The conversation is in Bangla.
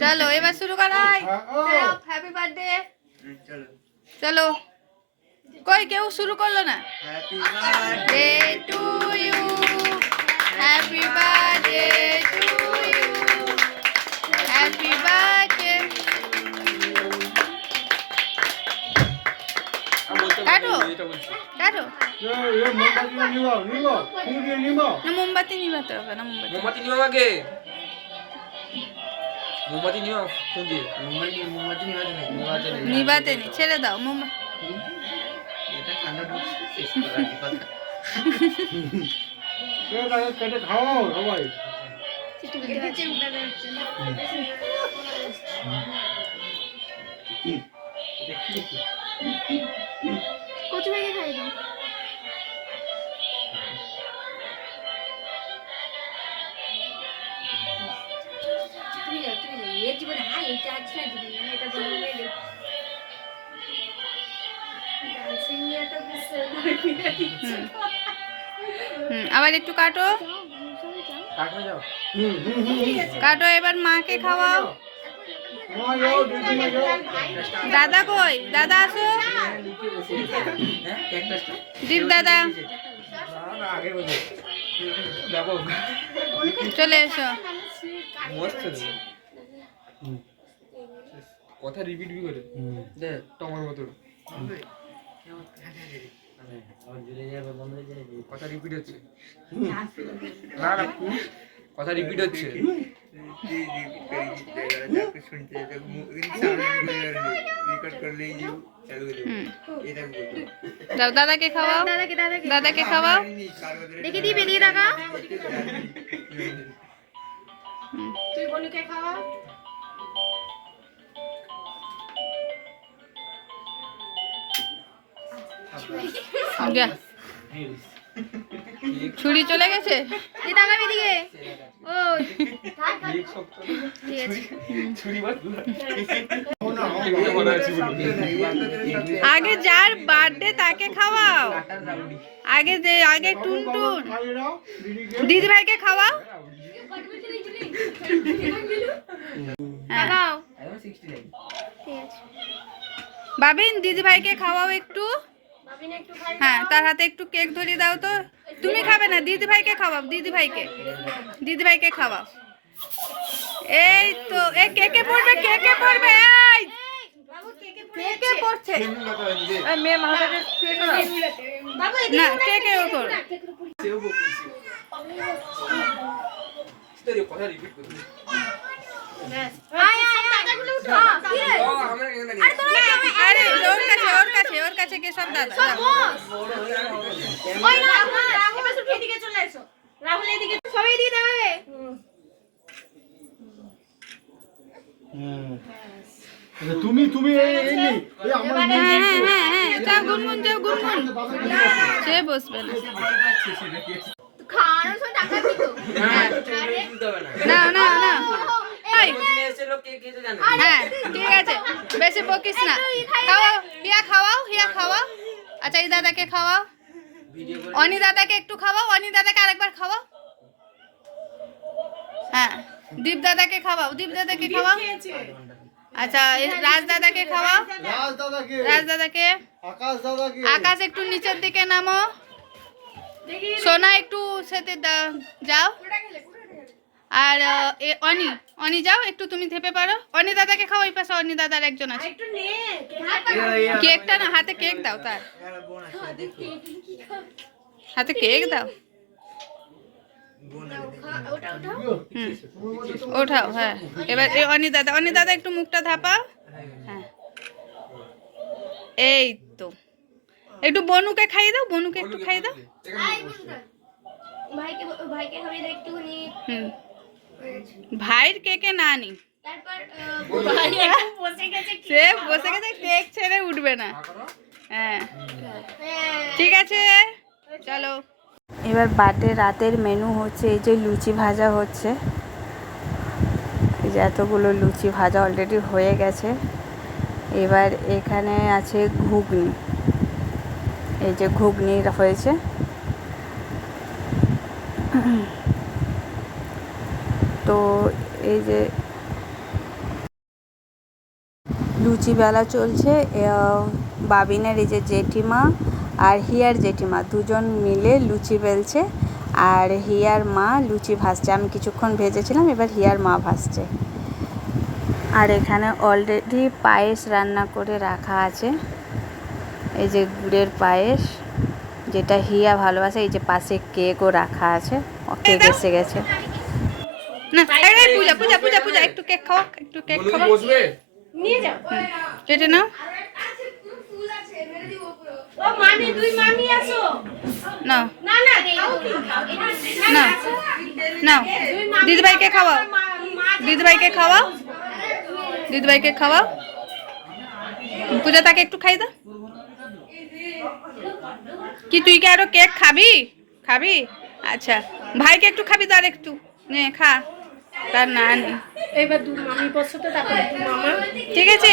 চলো এবার শুরু করা হয়। হ্যাপি বার্থডে চলো। কই কেউ শুরু করল না? Happy day to you happy birthday to you happy birthday কাটো। কাটো। না মোমবাতি নিভাতে হবে না মোমবাতি। মোমবাতি নিও আমাকে মোমবাতি নিও ফোন দিয়ে। মোমবাতি মোমবাতি নিবাতে নেই। নিবাতে নেই। নিবাতে নি ছেড়ে দাও মোমবা এটা ঠান্ডা ঢুকছে শেষ করা কি কথা। কেটে খাও সবাই। এটা মানে আবার একটু কাটো কাটবে যাও হুম হুম হুম কাটো। এবার মাকে খাওয়াও। দিদি কই? দাদা আসো। হ্যাঁ দীপ দাদা। চলে এসো। কথা রিপিট বি করে। দে টমার মতো। জুড়ে যাবে বন্ধ হয়ে যাবে কথা রিপিট হচ্ছে। না না কথা রিপিট হচ্ছে। দাদাকে খাওয়াও। দাদাকে খাওয়াও। দেখে দিই বেরিয়ে টাকা তুই খাওয়া ছুরি চলে গেছে? ও আগে যার বার্থডে তাকে খাওয়াও। আগে যে আগে দাও দিদিকে দিদি ভাইকে খাওয়াও। খাও একদম 69 বাবিন দিদি ভাইকে খাওয়াও একটু। হ্যাঁ তার হাতে একটু কেক ধরিয়ে দাও তো। তুমি খাবে না দিদি ভাইকে খাওয়াও দিদি ভাইকে। দিদি ভাইকে খাওয়াও। এই তো এ কেকে পড়বে কেকে পড়বে এই! কেকে পড়ছে? এই মেয়ে কেক না বাবু না কেকে বকছি তোর কথা রিপিট করবি আয় আয় দাদাগুলো উঠো কি রে ও আমরা এখানে আরে তোরা আরে ওর কাছে ওর কাছে কে সব দাদা। ওই না রাহুল রাহুল এসো এদিকে চলে এসো। রাহুল এদিকে সবাই দিয়ে দেবে তুমি তুমি এই এই আমার হ্যাঁ হ্যাঁ হ্যাঁ হ্যাঁ যাও গুনগুন যাও গুনগুন। সে বসবে না। খাওয়ানোর সময় টাকা দিত না না হ্যাঁ ঠিক আছে। বেশি বকিস না। খাওয়াও হিয়া খাওয়াও হিয়া খাওয়াও। আচ্ছা এই দাদাকে খাওয়াও। অনি দাদাকে একটু খাওয়াও অনি দাদাকে আরেকবার খাওয়াও। হ্যাঁ দীপ দাদাকে খাওয়াও দীপ দাদাকে খাওয়াও। আচ্ছা রাজ দাদাকে খাওয়াও। রাজ দাদাকে। আকাশ একটু নিচের দিকে নামো। সোনা একটু সেতে যাও। আর এ অনি অনি যাও একটু তুমি থেপে পারো। অনি দাদাকে খাও ওই পাশে অনি দাদার একজন আছে। কেকটা না হাতে কেক দাও তার। হাতে কেক দাও। ওঠাও হ্যাঁ। এবার এই অনি দাদা অনি দাদা একটু মুখটা ধাপাও। হ্যাঁ। এই তো। একটু বনুকে খাইয়ে দাও বনুকে একটু খাইয়ে দাও। ভাইকে ভাইকে খাবি দে একটুখানি। হুম। ভাইয়ের কেকে না নি? সে বসে গেছে কেক ছেড়ে উঠবে না। হ্যাঁ। হ্যাঁ। ঠিক আছে চলো। এবার বার্থডে রাতের মেনু হচ্ছে এই যে লুচি ভাজা হচ্ছে। এই যে এতগুলো লুচি ভাজা অলরেডি হয়ে গেছে। এবার এখানে আছে ঘুগনি। এই যে ঘুগনি হয়েছে। তো এই যে লুচি বেলা চলছে বাবিনের এই যে জেঠিমা আর হিয়ার জেঠিমা দুজন মিলে লুচি বেলছে আর হিয়ার মা লুচি ভাজছে। আমি কিছুক্ষণ ভেজেছিলাম এবার হিয়ার মা ভাজছে। আর এখানে অলরেডি পায়েস রান্না করে রাখা আছে। এই যে গুড়ের পায়েস যেটা হিয়া ভালোবাসে এই যে পাশে কেকও রাখা আছে। কেক এসে গেছে। না এই, পূজা পূজা পূজা পূজা একটু কেক খাওয়া একটু কেক খাওয়া। বসবে? নিয়ে যাও কেটে নাও। ও মামি দুই মামি আসো নাও না না খাও কি নাও নাও দিদিভাইকে খাওয়াও। দিদিভাইকে খাওয়াও। দিদিভাইকে খাওয়াও। পূজা তাকে একটু খাই দাও কি তুই কি আরও কেক খাবি? খাবি? আচ্ছা। ভাইকে একটু খাবি তো আর একটু নে খা। তার না নে। এবার দু মামি বসো তো তারপরে দু মামা ঠিক আছে